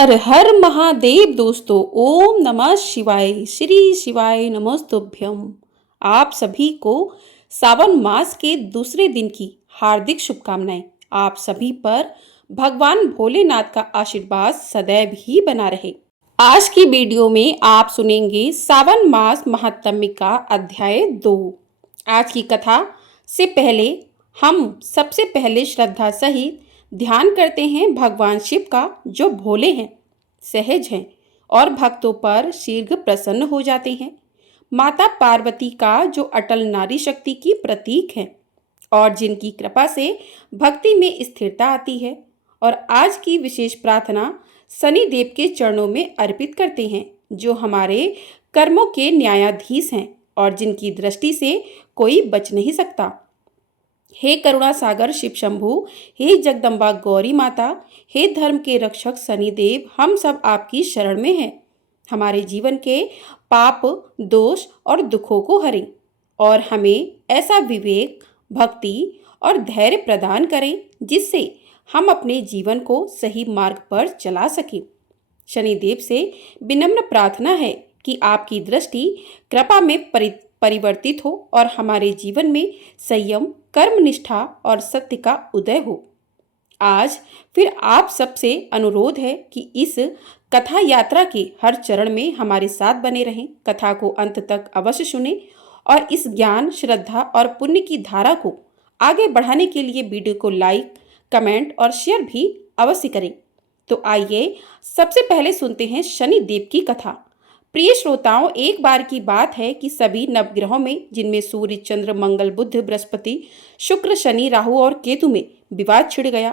हर हर महादेव दोस्तों। ओम नमः शिवाय। श्री शिवाय नमस्तुभ्यम। आप सभी को सावन मास के दूसरे दिन की हार्दिक शुभकामनाएं। आप सभी पर भगवान भोलेनाथ का आशीर्वाद सदैव ही बना रहे। आज की वीडियो में आप सुनेंगे सावन मास महात्म्य का अध्याय 2। आज की कथा से पहले हम सबसे पहले श्रद्धा सहित ध्यान करते हैं भगवान शिव का, जो भोले हैं, सहज हैं और भक्तों पर शीघ्र प्रसन्न हो जाते हैं। माता पार्वती का जो अटल नारी शक्ति की प्रतीक है और जिनकी कृपा से भक्ति में स्थिरता आती है। और आज की विशेष प्रार्थना शनि देव के चरणों में अर्पित करते हैं, जो हमारे कर्मों के न्यायाधीश हैं और जिनकी दृष्टि से कोई बच नहीं सकता। हे करुणा सागर शिव शंभु, हे जगदम्बा गौरी माता, हे धर्म के रक्षक शनिदेव, हम सब आपकी शरण में हैं। हमारे जीवन के पाप, दोष और दुखों को हरें और हमें ऐसा विवेक, भक्ति और धैर्य प्रदान करें जिससे हम अपने जीवन को सही मार्ग पर चला सकें। शनिदेव से विनम्र प्रार्थना है कि आपकी दृष्टि कृपा में परिवर्तित हो और हमारे जीवन में संयम, कर्मनिष्ठा और सत्य का उदय हो। आज फिर आप सबसे अनुरोध है कि इस कथा यात्रा के हर चरण में हमारे साथ बने रहें। कथा को अंत तक अवश्य सुनें और इस ज्ञान, श्रद्धा और पुण्य की धारा को आगे बढ़ाने के लिए वीडियो को लाइक, कमेंट और शेयर भी अवश्य करें। तो आइए सबसे पहले सुनते हैं शनि देव की कथा। प्रिय श्रोताओं, एक बार की बात है कि सभी नवग्रहों में, जिनमें सूर्य, चंद्र, मंगल, बुध, बृहस्पति, शुक्र, शनि, राहु और केतु में विवाद छिड़ गया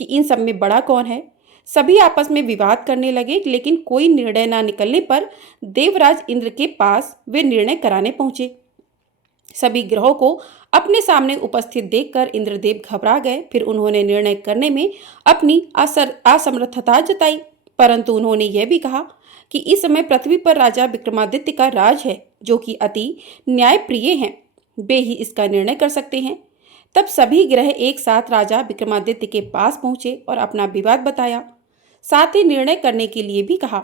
कि इन सब में बड़ा कौन है। सभी आपस में विवाद करने लगे, लेकिन कोई निर्णय न निकलने पर देवराज इंद्र के पास वे निर्णय कराने पहुंचे। सभी ग्रहों को अपने सामने उपस्थित देखकर इंद्रदेव घबरा गए। फिर उन्होंने निर्णय करने में अपनी असमर्थता जताई, परंतु उन्होंने यह भी कहा कि इस समय पृथ्वी पर राजा विक्रमादित्य का राज है, जो कि अति न्यायप्रिय हैं। वे ही इसका निर्णय कर सकते हैं। तब सभी ग्रह एक साथ राजा विक्रमादित्य के पास पहुंचे और अपना विवाद बताया, साथ ही निर्णय करने के लिए भी कहा।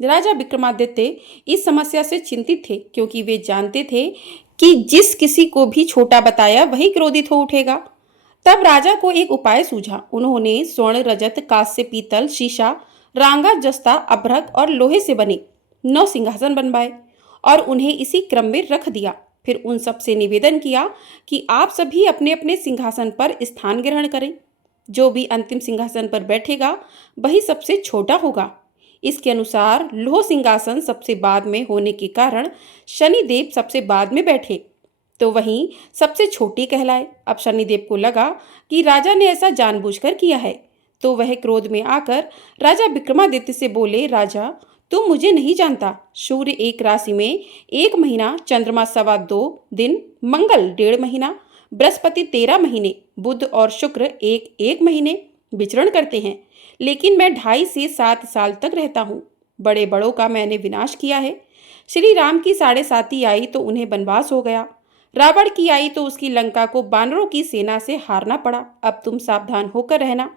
राजा विक्रमादित्य इस समस्या से चिंतित थे, क्योंकि वे जानते थे कि जिस किसी को भी छोटा बताया वही क्रोधित हो उठेगा। तब राजा को एक उपाय सूझा। उन्होंने स्वर्ण, रजत, कांस्य, पीतल, शीशा, रांगा, जस्ता, अभ्रक और लोहे से बने 9 सिंहासन बनवाए और उन्हें इसी क्रम में रख दिया। फिर उन सब से निवेदन किया कि आप सभी अपने अपने सिंहासन पर स्थान ग्रहण करें। जो भी अंतिम सिंहासन पर बैठेगा वही सबसे छोटा होगा। इसके अनुसार लोह सिंहासन सबसे बाद में होने के कारण शनिदेव सबसे बाद में बैठे, तो वहीं सबसे छोटे कहलाए। अब शनिदेव को लगा कि राजा ने ऐसा जानबूझकर किया है, तो वह क्रोध में आकर राजा विक्रमादित्य से बोले, राजा, तुम मुझे नहीं जानता। सूर्य एक राशि में 1 महीना, चंद्रमा 2.25 दिन, मंगल 1.5 महीना, बृहस्पति 13 महीने, बुध और शुक्र एक महीने विचरण करते हैं, लेकिन मैं 2.5 से 7 साल तक रहता हूँ। बड़े बड़ों का मैंने विनाश किया है। श्री राम की 7.5 आई तो उन्हें वनवास हो गया। रावण की आई तो उसकी लंका को बानरों की सेना से हारना पड़ा। अब तुम सावधान होकर रहना।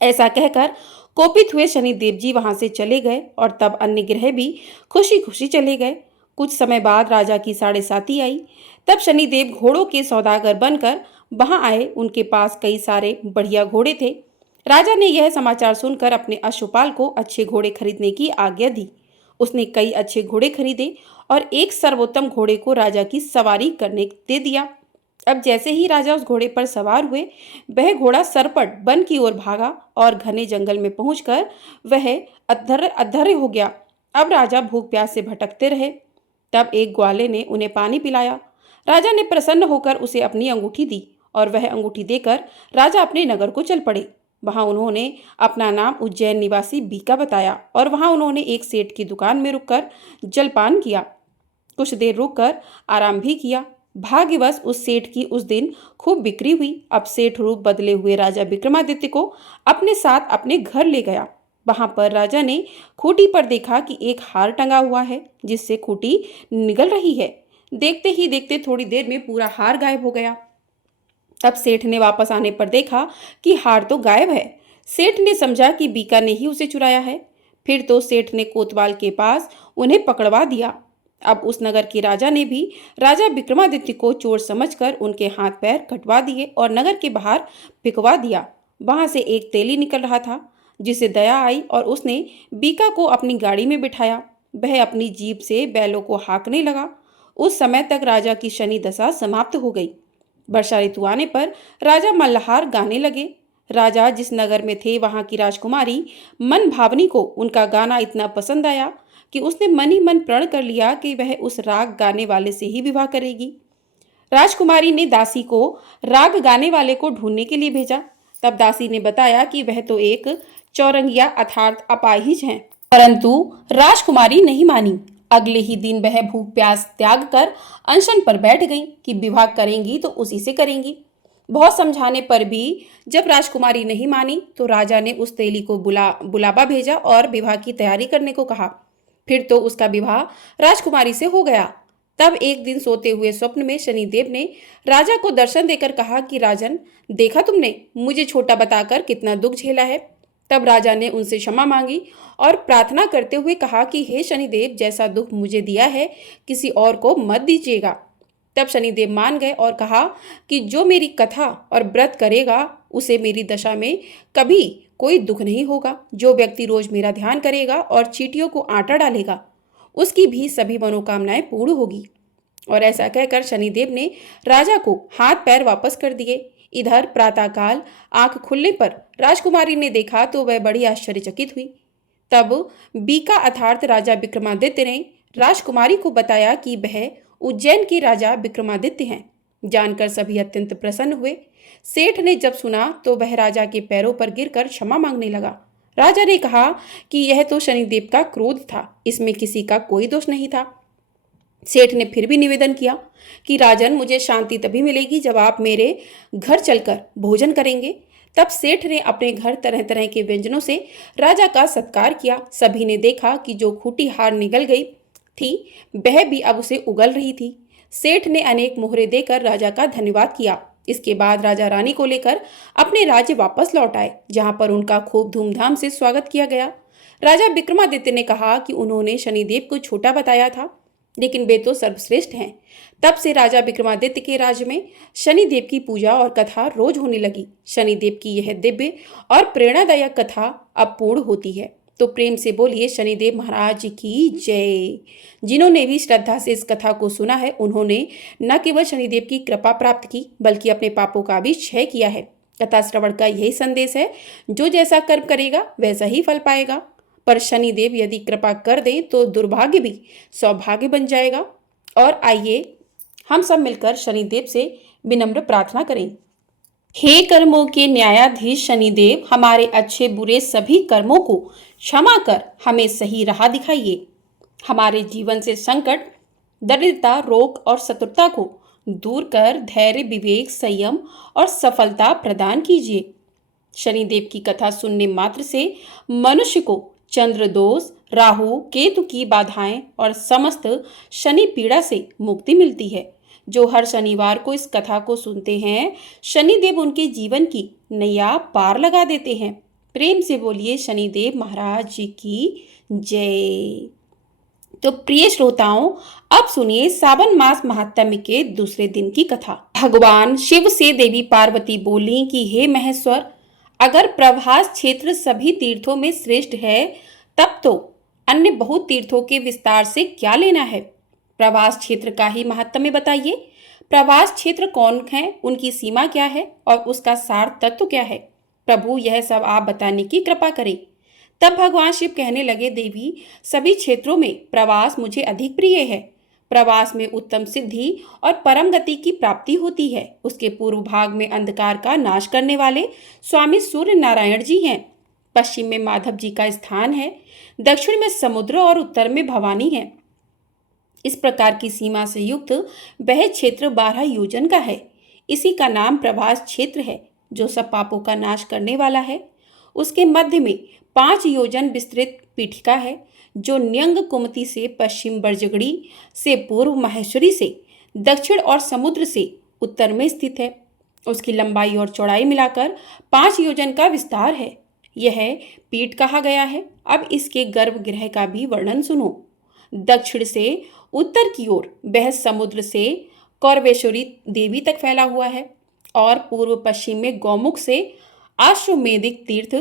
ऐसा कहकर कोपित हुए शनिदेव जी वहां से चले गए और तब अन्य ग्रह भी खुशी खुशी चले गए। कुछ समय बाद राजा की 7.5 आई। तब शनिदेव घोड़ों के सौदागर बनकर वहां आए। उनके पास कई सारे बढ़िया घोड़े थे। राजा ने यह समाचार सुनकर अपने अश्वपाल को अच्छे घोड़े खरीदने की आज्ञा दी। उसने कई अच्छे घोड़े खरीदे और एक सर्वोत्तम घोड़े को राजा की सवारी करने दे दिया। अब जैसे ही राजा उस घोड़े पर सवार हुए, वह घोड़ा सरपट वन की ओर भागा और घने जंगल में पहुंचकर वह अधर्य हो गया। अब राजा भूख प्यास से भटकते रहे। तब एक ग्वाले ने उन्हें पानी पिलाया। राजा ने प्रसन्न होकर उसे अपनी अंगूठी दी और वह अंगूठी देकर राजा अपने नगर को चल पड़े। वहां उन्होंने अपना नाम उज्जैन निवासी बीका बताया और वहां उन्होंने एक सेठ की दुकान में रुककर जलपान किया। कुछ देर रुककर आराम भी किया। भाग्यवश उस सेठ की उस दिन खूब बिक्री हुई। अब सेठ रूप बदले हुए राजा विक्रमादित्य को अपने साथ अपने घर ले गया। वहां पर राजा ने खूंटी पर देखा कि एक हार टंगा हुआ है, जिससे खूंटी निगल रही है। देखते ही देखते थोड़ी देर में पूरा हार गायब हो गया। तब सेठ ने वापस आने पर देखा कि हार तो गायब है। सेठ ने समझा कि बीका ने ही उसे चुराया है। फिर तो सेठ ने कोतवाल के पास उन्हें पकड़वा दिया। अब उस नगर के राजा ने भी राजा विक्रमादित्य को चोर समझकर उनके हाथ पैर कटवा दिए और नगर के बाहर फिकवा दिया। वहां से एक तेली निकल रहा था, जिसे दया आई और उसने बीका को अपनी गाड़ी में बिठाया। वह अपनी जीभ से बैलों को हाँकने लगा। उस समय तक राजा की शनि दशा समाप्त हो गई। वर्षा ऋतु आने पर राजा मल्लहार गाने लगे। राजा जिस नगर में थे वहां की राजकुमारी मन भावनी को उनका गाना इतना पसंद आया कि उसने मन ही मन प्रण कर लिया कि वह उस राग गाने वाले से ही विवाह करेगी। राजकुमारी ने दासी को राग गाने वाले को ढूंढने के लिए भेजा। तब दासी ने बताया कि वह तो एक चौरंगिया अर्थात अपाहिज हैं। परंतु राजकुमारी नहीं मानी। अगले ही दिन वह भूख प्यास त्याग कर अनशन पर बैठ गई कि विवाह करेंगी तो उसी से करेंगी। बहुत समझाने पर भी जब राजकुमारी नहीं मानी तो राजा ने उस तेली को बुलावा भेजा और विवाह की तैयारी करने को कहा। फिर तो उसका विवाह राजकुमारी से हो गया। तब एक दिन सोते हुए स्वप्न में शनिदेव ने राजा को दर्शन देकर कहा कि राजन, देखा तुमने मुझे छोटा बताकर कितना दुख झेला है। तब राजा ने उनसे क्षमा मांगी और प्रार्थना करते हुए कहा कि हे शनिदेव, जैसा दुख मुझे दिया है किसी और को मत दीजिएगा। तब शनिदेव मान गए और कहा कि जो मेरी कथा और व्रत करेगा उसे मेरी दशा में कभी कोई दुख नहीं होगा। जो व्यक्ति रोज मेरा ध्यान करेगा और चींटियों को आटा डालेगा उसकी भी सभी मनोकामनाएं पूर्ण होगी। और ऐसा कहकर शनिदेव ने राजा को हाथ पैर वापस कर दिए। इधर प्रातःकाल आंख खुलने पर राजकुमारी ने देखा तो वह बड़ी आश्चर्यचकित हुई। तब बीका अर्थात राजा विक्रमादित्य ने राजकुमारी को बताया कि वह उज्जैन के राजा विक्रमादित्य हैं। जानकर सभी अत्यंत प्रसन्न हुए। सेठ ने जब सुना तो वह राजा के पैरों पर गिरकर क्षमा मांगने लगा। राजा ने कहा कि यह तो शनिदेव का क्रोध था, इसमें किसी का कोई दोष नहीं था। सेठ ने फिर भी निवेदन किया कि राजन, मुझे शांति तभी मिलेगी जब आप मेरे घर चलकर भोजन करेंगे। तब सेठ ने अपने घर तरह तरह के व्यंजनों से राजा का सत्कार किया। सभी ने देखा कि जो खूंटी हार निगल गई थी वह भी अब उसे उगल रही थी। सेठ ने अनेक मोहरे देकर राजा का धन्यवाद किया। इसके बाद राजा रानी को लेकर अपने राज्य वापस लौट आए, जहां पर उनका खूब धूमधाम से स्वागत किया गया। राजा विक्रमादित्य ने कहा कि उन्होंने शनिदेव को छोटा बताया था, लेकिन वे तो सर्वश्रेष्ठ हैं। तब से राजा विक्रमादित्य के राज्य में शनिदेव की पूजा और कथा रोज होने लगी। शनिदेव की यह दिव्य और प्रेरणादायक कथा अब पूर्ण होती है। तो प्रेम से बोलिए शनिदेव महाराज की जय। जिन्होंने भी श्रद्धा से इस कथा को सुना है उन्होंने न केवल शनिदेव की कृपा प्राप्त की बल्कि अपने पापों का भी क्षय किया है। कथा श्रवण का यही संदेश है, जो जैसा कर्म करेगा वैसा ही फल पाएगा। पर शनिदेव यदि कृपा कर दें तो दुर्भाग्य भी सौभाग्य बन जाएगा। और आइए हम सब मिलकर शनिदेव से विनम्र प्रार्थना करें। हे कर्मों के न्यायाधीश शनिदेव, हमारे अच्छे बुरे सभी कर्मों को क्षमा कर हमें सही राह दिखाइए। हमारे जीवन से संकट, दरिद्रता, रोग और शत्रुता को दूर कर धैर्य, विवेक, संयम और सफलता प्रदान कीजिए। शनिदेव की कथा सुनने मात्र से मनुष्य को चंद्र दोष, राहु, केतु की बाधाएं और समस्त शनि पीड़ा से मुक्ति मिलती है। जो हर शनिवार को इस कथा को सुनते हैं, शनिदेव उनके जीवन की नैया पार लगा देते हैं। प्रेम से बोलिए शनिदेव महाराज जी की जय। तो प्रिय श्रोताओं, अब सुनिए सावन मास महात्म्य के दूसरे दिन की कथा। भगवान शिव से देवी पार्वती बोली कि हे महेश्वर, अगर प्रभास क्षेत्र सभी तीर्थों में श्रेष्ठ है तब तो अन्य बहुत तीर्थों के विस्तार से क्या लेना है। प्रभास क्षेत्र का ही महात्म्य बताइए। प्रभास क्षेत्र कौन है, उनकी सीमा क्या है और उसका सार तत्व क्या है। प्रभु, यह सब आप बताने की कृपा करें। तब भगवान शिव कहने लगे, देवी, सभी क्षेत्रों में प्रवास मुझे अधिक प्रिय है। प्रवास में उत्तम सिद्धि और परम गति की प्राप्ति होती है। उसके पूर्व भाग में अंधकार का नाश करने वाले स्वामी सूर्य नारायण जी हैं। पश्चिम में माधव जी का स्थान है। दक्षिण में समुद्र और उत्तर में भवानी है। इस प्रकार की सीमा से युक्त वह क्षेत्र 12 योजन का है। इसी का नाम प्रभास क्षेत्र है, जो सब पापों का नाश करने वाला है। उसके मध्य में 5 योजन विस्तृत पीठिका है, जो न्यंग कुमति से पश्चिम बरजगड़ी से पूर्व माहेश्वरी से दक्षिण और समुद्र से उत्तर में स्थित है। उसकी लंबाई और चौड़ाई मिलाकर 5 योजन का विस्तार है। यह पीठ कहा गया है। अब इसके गर्भगृह का भी वर्णन सुनो। दक्षिण से उत्तर की ओर वह समुद्र से कौरवेश्वरी देवी तक फैला हुआ है और पूर्व पश्चिम में गौमुख से आश्वमेधिक तीर्थ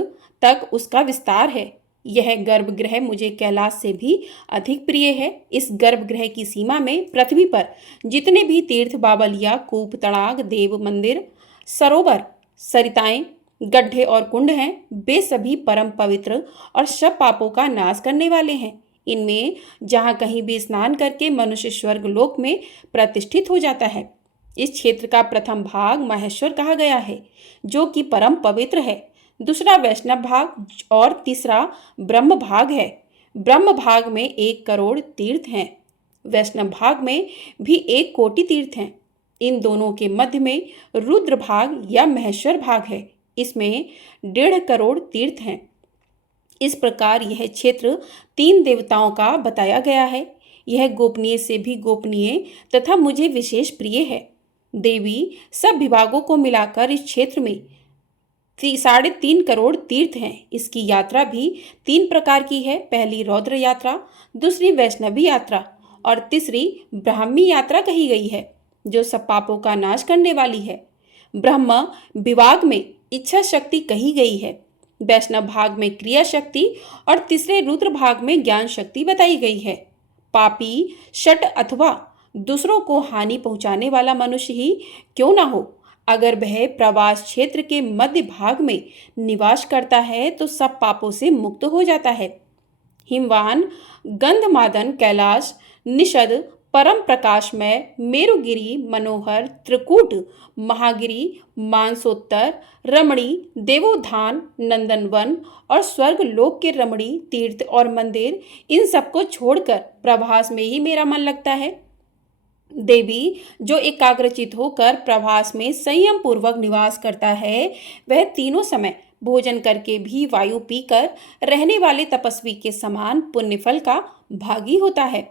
तक उसका विस्तार है। यह गर्भगृह मुझे कैलाश से भी अधिक प्रिय है। इस गर्भगृह की सीमा में पृथ्वी पर जितने भी तीर्थ, बावलिया, कूप, तड़ाग, देव मंदिर, सरोवर, सरिताएं, गड्ढे और कुंड हैं, वे सभी परम पवित्र और सब पापों का नाश करने वाले हैं। इनमें जहाँ कहीं भी स्नान करके मनुष्य स्वर्ग लोक में प्रतिष्ठित हो जाता है। इस क्षेत्र का प्रथम भाग माहेश्वर कहा गया है, जो कि परम पवित्र है। दूसरा वैष्णव भाग और तीसरा ब्रह्म भाग है। ब्रह्म भाग में 1 करोड़ तीर्थ हैं। वैष्णव भाग में भी 1 कोटि तीर्थ हैं। इन दोनों के मध्य में रुद्र भाग या महेश्वर भाग है। इसमें 1.5 करोड़ तीर्थ हैं। इस प्रकार यह क्षेत्र 3 देवताओं का बताया गया है। यह गोपनीय से भी गोपनीय तथा मुझे विशेष प्रिय है। देवी सब विभागों को मिलाकर इस क्षेत्र में 3.5 करोड़ तीर्थ हैं। इसकी यात्रा भी 3 प्रकार की है। पहली रौद्र यात्रा, दूसरी वैष्णवी यात्रा और तीसरी ब्राह्मी यात्रा कही गई है, जो सब पापों का नाश करने वाली है। ब्रह्म विभाग में इच्छा शक्ति कही गई है, वैष्णव भाग में क्रिया शक्ति और तीसरे रुद्र भाग में ज्ञान शक्ति बताई गई है। पापी, शट अथवा दूसरों को हानि पहुंचाने वाला मनुष्य ही क्यों ना हो, अगर वह प्रवास क्षेत्र के मध्य भाग में निवास करता है तो सब पापों से मुक्त हो जाता है। हिमवान, गंधमादन, कैलाश, निषद, परम प्रकाशमय, मेरुगिरी, मनोहर, त्रिकूट, महागिरी, मानसोत्तर, रमणी, देवोत्थान, नंदनवन और स्वर्ग लोक के रमणी तीर्थ और मंदिर, इन सबको छोड़कर प्रभास में ही मेरा मन लगता है। देवी जो एकाग्रचित होकर प्रभास में संयम पूर्वक निवास करता है, वह तीनों समय भोजन करके भी वायु पीकर रहने वाले तपस्वी के समान पुण्यफल का भागी होता है।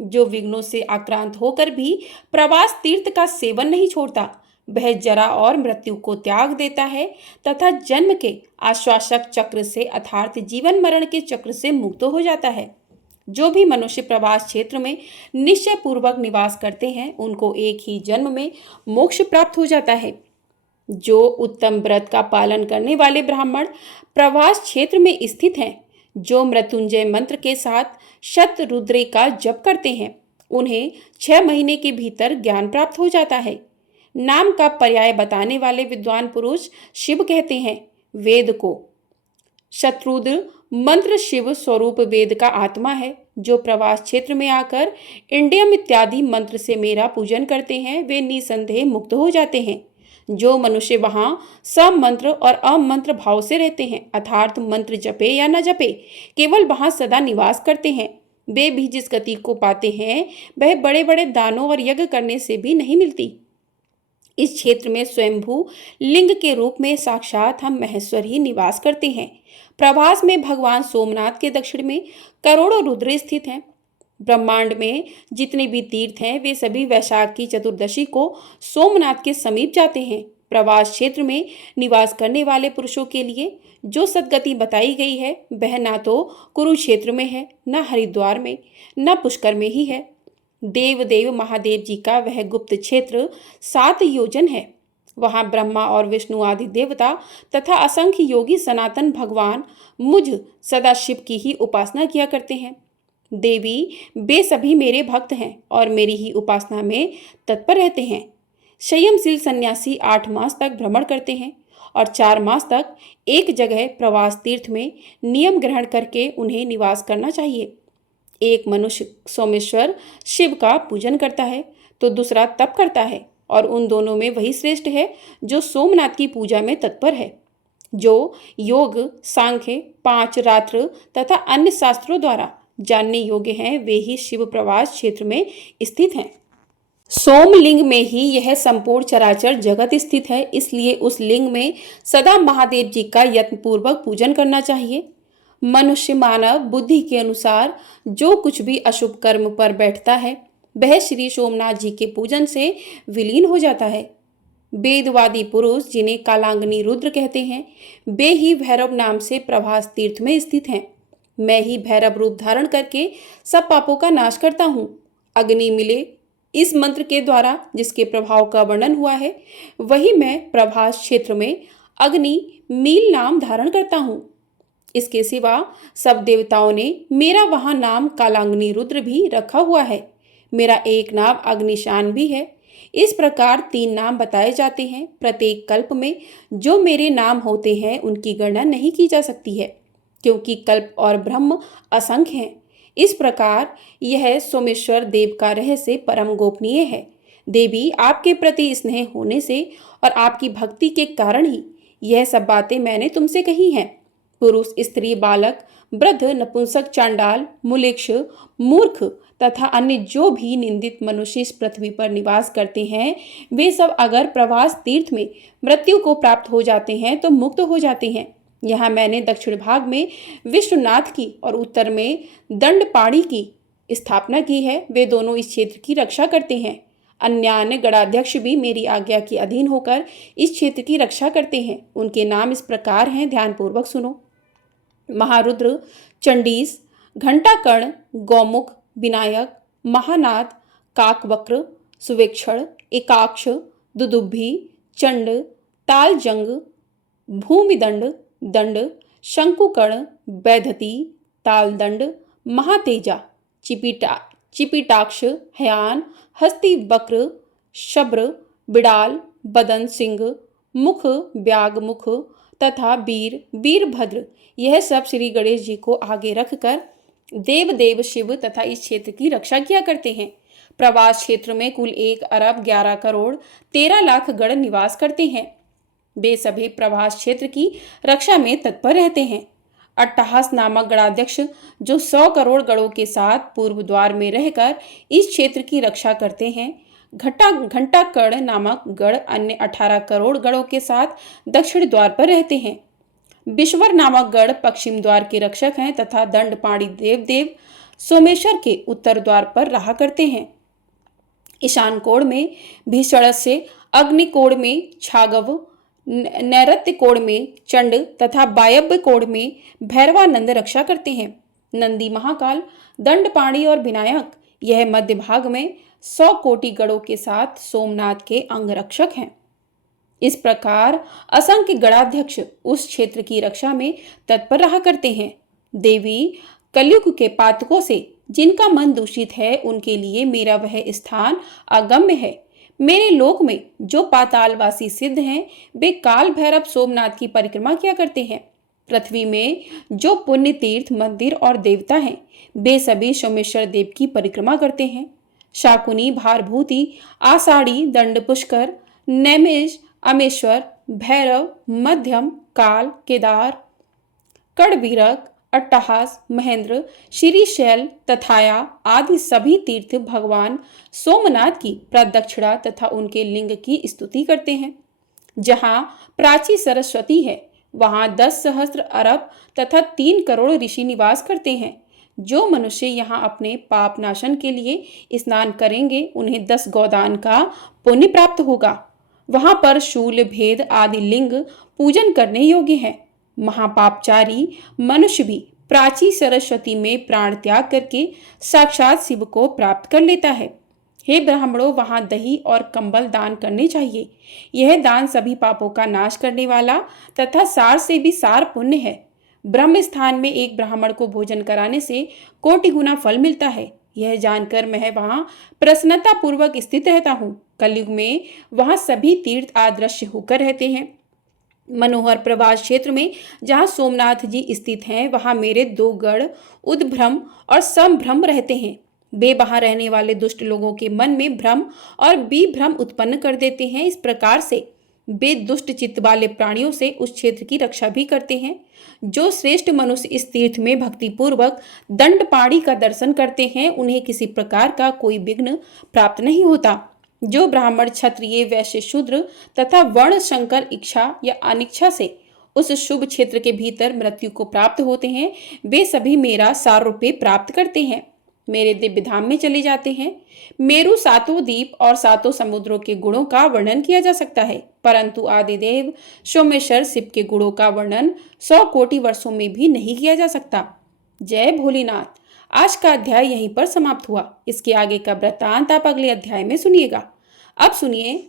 जो विघ्नों से आक्रांत होकर भी प्रवास तीर्थ का सेवन नहीं छोड़ता, वह जरा और मृत्यु को त्याग देता है तथा जन्म के आश्वासक चक्र से अर्थात जीवन मरण के चक्र से मुक्त हो जाता है। जो भी मनुष्य प्रवास क्षेत्र में निश्चय पूर्वक निवास करते हैं, उनको एक ही जन्म में मोक्ष प्राप्त हो जाता है। जो उत्तम व्रत का पालन करने वाले ब्राह्मण प्रवास क्षेत्र में स्थित हैं, जो मृत्युंजय मंत्र के साथ शतरुद्री का जप करते हैं, उन्हें 6 महीने के भीतर ज्ञान प्राप्त हो जाता है। नाम का पर्याय बताने वाले विद्वान पुरुष शिव कहते हैं वेद को। शत्रुद्र मंत्र शिव स्वरूप वेद का आत्मा है। जो प्रवास क्षेत्र में आकर इंडियम इत्यादि मंत्र से मेरा पूजन करते हैं, वे निसंदेह मुक्त हो जाते हैं। जो मनुष्य वहाँ समंत्र और अमंत्र भाव से रहते हैं, अर्थात मंत्र जपे या न जपे, केवल वहाँ सदा निवास करते हैं, वे भी जिस गति को पाते हैं वह बड़े बड़े दानों और यज्ञ करने से भी नहीं मिलती। इस क्षेत्र में स्वयंभू लिंग के रूप में साक्षात हम महेश्वर ही निवास करते हैं। प्रभास में भगवान सोमनाथ के दक्षिण में करोड़ों रुद्र स्थित हैं। ब्रह्मांड में जितने भी तीर्थ हैं, वे सभी वैशाख की चतुर्दशी को सोमनाथ के समीप जाते हैं। प्रवास क्षेत्र में निवास करने वाले पुरुषों के लिए जो सद्गति बताई गई है, वह ना तो कुरुक्षेत्र में है, न हरिद्वार में, न पुष्कर में ही है। देव महादेव जी का वह गुप्त क्षेत्र 7 योजन है। वहाँ ब्रह्मा और विष्णु आदि देवता तथा असंख्य योगी सनातन भगवान मुझ सदाशिव की ही उपासना किया करते हैं। देवी वे सभी मेरे भक्त हैं और मेरी ही उपासना में तत्पर रहते हैं। संयमशील सन्यासी 8 मास तक भ्रमण करते हैं और 4 मास तक एक जगह प्रवास तीर्थ में नियम ग्रहण करके उन्हें निवास करना चाहिए। एक मनुष्य सोमेश्वर शिव का पूजन करता है तो दूसरा तप करता है, और उन दोनों में वही श्रेष्ठ है जो सोमनाथ की पूजा में तत्पर है। जो योग, सांख्य, 5 रात्र तथा अन्य शास्त्रों द्वारा जानने योग्य हैं, वे ही शिव प्रवास क्षेत्र में स्थित हैं। सोमलिंग में ही यह संपूर्ण चराचर जगत स्थित है, इसलिए उस लिंग में सदा महादेव जी का यत्नपूर्वक पूजन करना चाहिए। मनुष्य मानव बुद्धि के अनुसार जो कुछ भी अशुभ कर्म पर बैठता है, वह श्री सोमनाथ जी के पूजन से विलीन हो जाता है। वेदवादी पुरुष जिन्हें कालांगनी रुद्र कहते हैं, वे ही भैरव नाम से प्रभास तीर्थ में स्थित हैं। मैं ही भैरव रूप धारण करके सब पापों का नाश करता हूँ। अग्नि मिले इस मंत्र के द्वारा जिसके प्रभाव का वर्णन हुआ है, वही मैं प्रभास क्षेत्र में अग्नि मील नाम धारण करता हूँ। इसके सिवा सब देवताओं ने मेरा वहां नाम कालांगनी रुद्र भी रखा हुआ है। मेरा एक नाम अग्निशान भी है। इस प्रकार 3 नाम बताए जाते हैं। प्रत्येक कल्प में जो मेरे नाम होते हैं उनकी गणना नहीं की जा सकती है, क्योंकि कल्प और ब्रह्म असंख्य हैं। इस प्रकार यह सोमेश्वर देव का रहस्य परम गोपनीय है। देवी, आपके प्रति स्नेह होने से और आपकी भक्ति के कारण ही यह सब बातें मैंने तुमसे कही हैं। पुरुष, स्त्री, बालक, वृद्ध, नपुंसक, चांडाल, मुलेक्ष, मूर्ख तथा अन्य जो भी निंदित मनुष्य इस पृथ्वी पर निवास करते हैं, वे सब अगर प्रवास तीर्थ में मृत्यु को प्राप्त हो जाते हैं तो मुक्त हो जाते हैं। यहाँ मैंने दक्षिण भाग में विश्वनाथ की और उत्तर में दंडपाणी की स्थापना की है। वे दोनों इस क्षेत्र की रक्षा करते हैं। अन्य गणाध्यक्ष भी मेरी आज्ञा के अधीन होकर इस क्षेत्र की रक्षा करते हैं। उनके नाम इस प्रकार हैं, ध्यानपूर्वक सुनो। महारुद्र, चंडीस, घंटाकर्ण, गौमुख, विनायक, महानाथ, काकवक्र, सुवेक्षण, एकाक्ष, दुदुभि, चंड, तालजंग, भूमिदंड, दंड, शंकुकर्ण, वैधती, तालदंड, महातेजा, चिपिटाक्ष, हयान, हस्ती, वक्र, शब्र, बिडाल, बदन, सिंह, मुख, व्याग मुख तथा वीरभद्र, यह सब श्री गणेश जी को आगे रखकर देव शिव तथा इस क्षेत्र की रक्षा किया करते हैं। प्रवास क्षेत्र में कुल 1 अरब 11 करोड़ 13 लाख गण निवास करते हैं। वे सभी प्रवास क्षेत्र की रक्षा में तत्पर रहते हैं। अट्टहास नामक गणाध्यक्ष जो 100 करोड़ गणों के साथ पूर्व द्वार में रहकर इस क्षेत्र की रक्षा करते हैं। घंटाकर्ण नामक गण अन्य 18 करोड़ गणों के साथ दक्षिण द्वार पर रहते हैं। विश्वर नामक गण पश्चिम द्वार के रक्षक हैं तथा दंडपाणी देव सोमेश्वर के उत्तर द्वार पर रहा करते हैं। ईशान कोण में भीषणस्य, अग्नि कोण में छागव, नैऋत्य कोण में चंड तथा वायव्य कोण में भैरवानंद रक्षा करते हैं। नंदी, महाकाल, दंडपाणी और विनायक यह मध्य भाग में 100 कोटि गणों के साथ सोमनाथ के अंगरक्षक हैं। इस प्रकार असंख्य गणाध्यक्ष उस क्षेत्र की रक्षा में तत्पर रहा करते हैं। देवी, कलयुग के पातकों से जिनका मन दूषित है उनके लिए मेरा वह स्थान अगम्य है। मेरे लोक में जो पातालवासी सिद्ध हैं वे काल भैरव सोमनाथ की परिक्रमा किया करते हैं। पृथ्वी में जो पुण्य तीर्थ, मंदिर और देवता हैं वे सभी सोमेश्वर देव की परिक्रमा करते हैं। शाकुनी, भारभूति, आषाढ़ी, दंड, पुष्कर, नैमिष, अमेश्वर, भैरव, मध्यम, काल, केदार, कड़वीरक, अट्टहास, महेंद्र, श्रीशैल, तथाया आदि सभी तीर्थ भगवान सोमनाथ की प्रदक्षिणा तथा उनके लिंग की स्तुति करते हैं। जहाँ प्राची सरस्वती है वहाँ 10 सहस्त्र अरब तथा 3 करोड़ ऋषि निवास करते हैं। जो मनुष्य यहाँ अपने पाप नाशन के लिए स्नान करेंगे उन्हें 10 गोदान का पुण्य प्राप्त होगा। वहां पर शूल, भेद आदि लिंग पूजन करने योग्य है। महापापचारी मनुष्य भी प्राची सरस्वती में प्राण त्याग करके साक्षात शिव को प्राप्त कर लेता है। हे ब्राह्मणों, वहां दही और कंबल दान करने चाहिए। यह दान सभी पापों का नाश करने वाला तथा सार से भी सार पुण्य है। ब्रह्म स्थान में एक ब्राह्मण को भोजन कराने से कोटि गुना फल मिलता है। यह जानकर मैं वहां प्रसन्नता पूर्वक स्थित रहता हूँ। कलयुग में वहां सभी तीर्थ अदृश्य होकर रहते हैं। मनोहर प्रवास क्षेत्र में जहाँ सोमनाथ जी स्थित हैं वहाँ मेरे 2 गण उद्भ्रम और संभ्रम रहते हैं। वे वहाँ रहने वाले दुष्ट लोगों के मन में भ्रम और विभ्रम उत्पन्न कर देते हैं। इस प्रकार से वे दुष्ट चित्त वाले प्राणियों से उस क्षेत्र की रक्षा भी करते हैं। जो श्रेष्ठ मनुष्य इस तीर्थ में भक्ति पूर्वक दंडपाणी का दर्शन करते हैं उन्हें किसी प्रकार का कोई विघ्न प्राप्त नहीं होता। जो ब्राह्मण, क्षत्रिय, वैश्य, शूद्र तथा वर्ण शंकर इच्छा या अनिच्छा से उस शुभ क्षेत्र के भीतर मृत्यु को प्राप्त होते हैं वे सभी मेरा सारूप्य प्राप्त करते हैं। मेरे दिव्य धाम में चले जाते हैं। मेरु सातों द्वीप और सातों समुद्रों के गुणों का वर्णन किया जा सकता है, परंतु आदिदेव सोमेश्वर शिव के गुणों का वर्णन 100 कोटि वर्षों में भी नहीं किया जा सकता। जय भोलेनाथ। आज का अध्याय यहीं पर समाप्त हुआ। इसके आगे का वृत्तांत आप अगले अध्याय में सुनिएगा। अब सुनिए